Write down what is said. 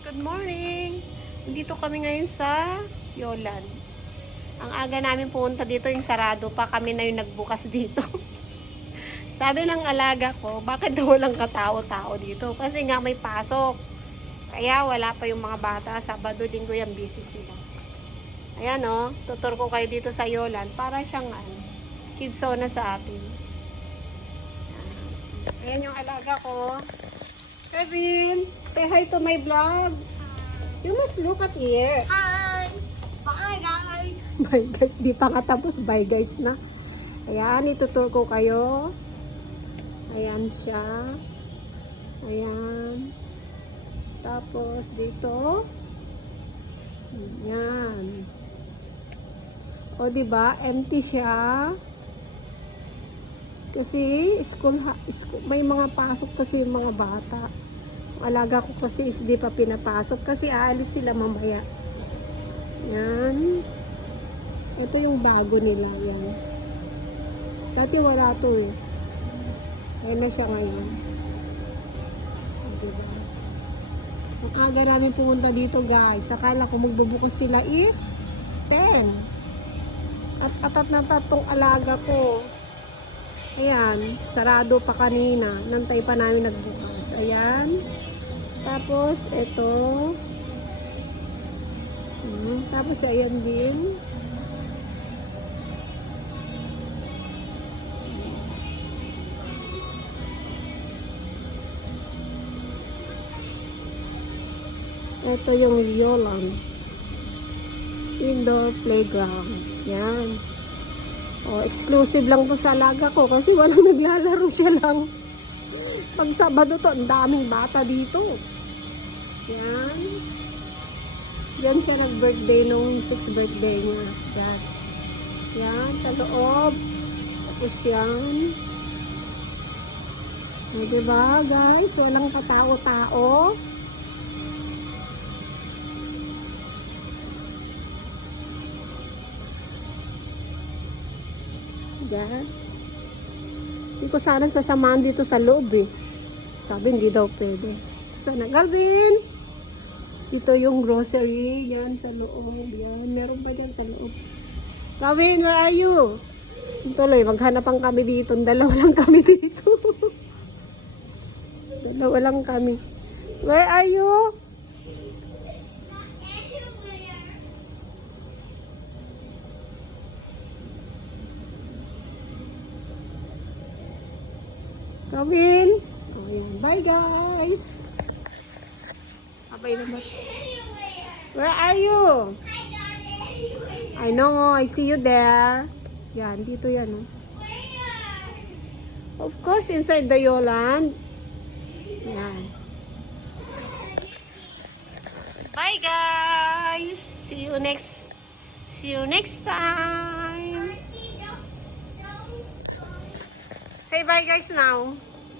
Good morning! Dito kami ngayon sa Yolan. Ang aga namin pumunta dito, yung sarado pa, kami na yung nagbukas dito. Sabi ng alaga ko, bakit daw walang katao-tao dito? Kasi nga may pasok. Kaya wala pa yung mga bata. Sabado, linggo yan, busy sila. Ayan o, tutur ko kayo dito sa Yolan. Para siyang kids zone sa atin. Ayan yung alaga ko. Kevin, say hi to my vlog. You must look at here. Hi! Bye guys! Bye guys, di pa nga tapos. Bye guys na. Ayan, itutur ko kayo. Ayan siya. Ayan. Tapos dito. Ayan. O diba, empty siya. Kasi school, may mga pasok kasi yung mga bata. Alaga ko kasi is di pa pinapasok kasi aalis sila mamaya. Yan. Ito yung bago nila. Yan. Dati wala to eh. Ayan na siya ngayon. Diba? Ang aga namin pumunta dito guys. Akala ko magbubukas sila is 10. At atat na tatong alaga ko. Ayan, sarado pa kanina. Nantay pa namin nagbukas. Ayan. Tapos, ito. Tapos, ayan din. Ito yung Yolan. Indoor playground. Yan. Oh, exclusive lang to sa alaga ko kasi walang naglalaro, siya lang. Pag Sabado to, ang daming bata dito. Yan. Yan siya nag-birthday nung 6th birthday niya. Yan. Yan, sa loob. Tapos yan. O, diba guys? Walang katao-tao. Yan. Hindi ko sana sasamahan dito sa loob eh. Sabi hindi daw pwede. Sana, Galvin! Dito yung grocery. Yan sa loob. Yan. Meron pa dyan sa loob. Galvin, where are you? Tuloy, maghanapan kami dito. Dalawa lang kami dito. Dalawa lang kami. Where are you? Gawin. Oh, yan. Bye, guys. Abay naman. Where are you? I know. I see you there. Yan. Dito yan. Oh. Of course, inside the Yolan. Yan. Bye, guys. See you next time. Say bye, guys, now.